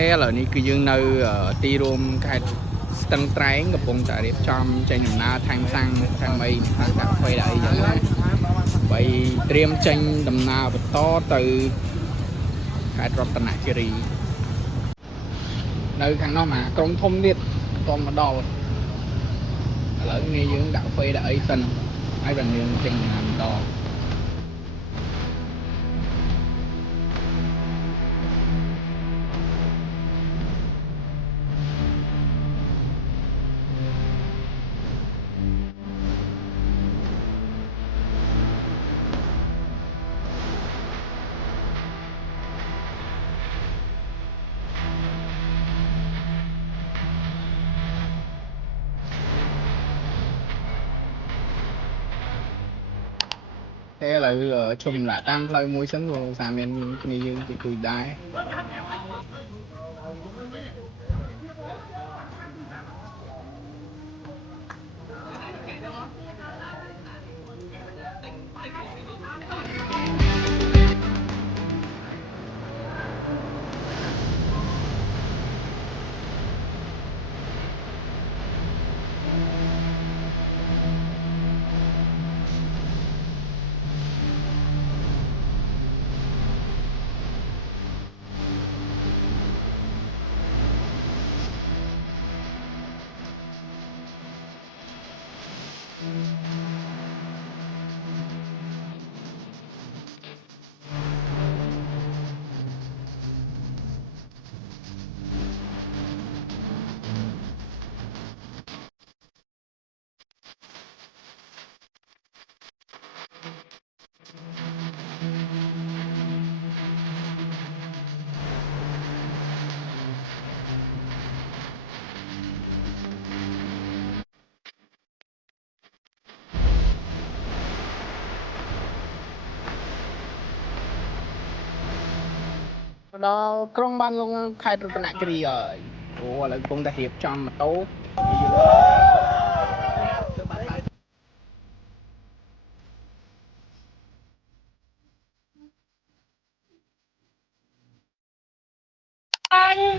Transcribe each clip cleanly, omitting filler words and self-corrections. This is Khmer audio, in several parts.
ឥឡូវនេះគឺយើងនៅទីរួមខេត្តស្ទឹងត្រែងកំពុងតែរៀបចំចេញដំណើរថែមសាំងខាងមីខាងកាហ្វេដែរអីចឹងណាបីត្រៀមចេញដំណើរបន្តទៅខេត្តរតនគិរីនៅខាងនោះមកក្រុងធំទៀតតមកដល់ឥឡូវនេះយើងដាក់កាហ្វេដាក់អីសិនហើយបានយើងចេញដំណើរបន្តthế là chung là đang hơi mùi sấn của xa mình như dương thì cười đai đó trong ban luôn khai được cái này cái gì rồi ủa là cũng đã hiệp trong mà tốt anh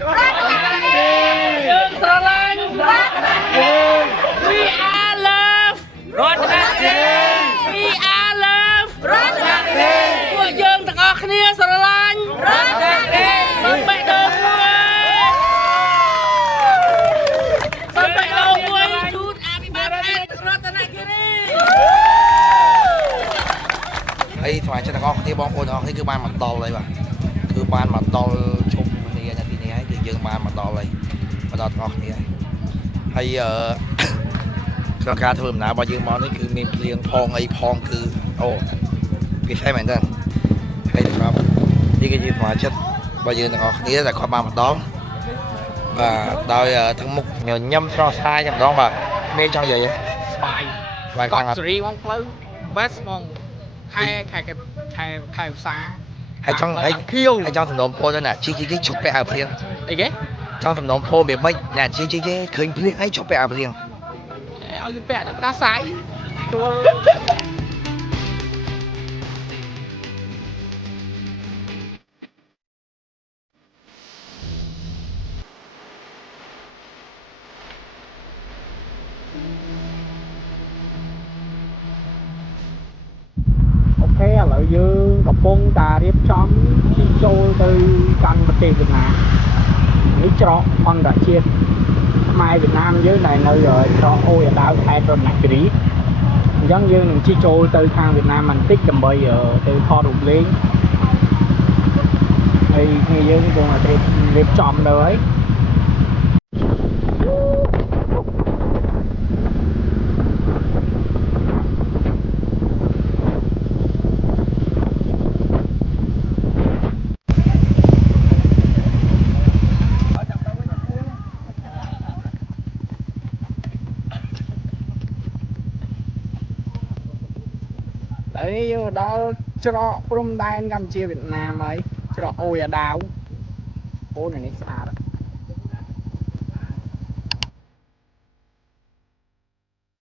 we are love we are love ពួកយើងទាំងអស់គ្នាស្រឡាញ់សំបេះដូងមួយជូនអភិបាលខេត្តរតនគិរីហើយស្វាយចិត្តទាំងអស់គ្នាបងប្អូនទាំងអស់គ្នាគឺបានមកដល់ហើយបាទគឺបានមកដល់ជុំគ្នានៅទីនេះហើយគឺយើងបានមកដល់ហើយមកដល់ទាំងអស់គ្នាហើយក្នុងការធ្វើដំណើររបស់យើងមកនេះគឺមានភ្លៀងផងអីផងគឺអូពិសេសមែនតើហើយครับនេះគឺជាស្វាយចិត្តរបស់យើងទាំងអស់គ្នាដែលគាត់បានមកដល់បាទដោយទាំងមុខញ៉ាំស្រស់ស្រាយតែម្ដងបាទមេចង់និយាយស្បាយកត់សេរីមកផ្លូវ best ហ្មងខែឧស្សាហ៍ហើយចង់សំណូមពរទៅណាជីឈប់ពាក់អាវភ្លៀងអីគេចង់សំណូមពរវាមិនណាជីឃើញភ្លៀងអីឈប់ពាក់អាវភ្លៀងឲ្យពាក់តែសាយទួលអូខេឥឡូវយើងកំពុងតែរៀបចំទីចូលទៅកាន់ប្រទេសវៀតណាមនេះច្រកអន្តរជាតិខ្មែរវៀតណាមយើងដែលនៅច្រកអូយអាដាវខេត្តរតនគិរីអញ្ចឹងយើងនឹងជិះចូលទៅខាងវៀតណាមបន្តិចដើម្បីទៅថតរូបលេងហើយគ្នាយើងកំពុងតែរៀបចំទៅហើយនេះយើងដល់ច្រកព្រំដែនកម្ពុជាវៀតណាមហើយច្រកអូយអាដាវអូននេះស្អាត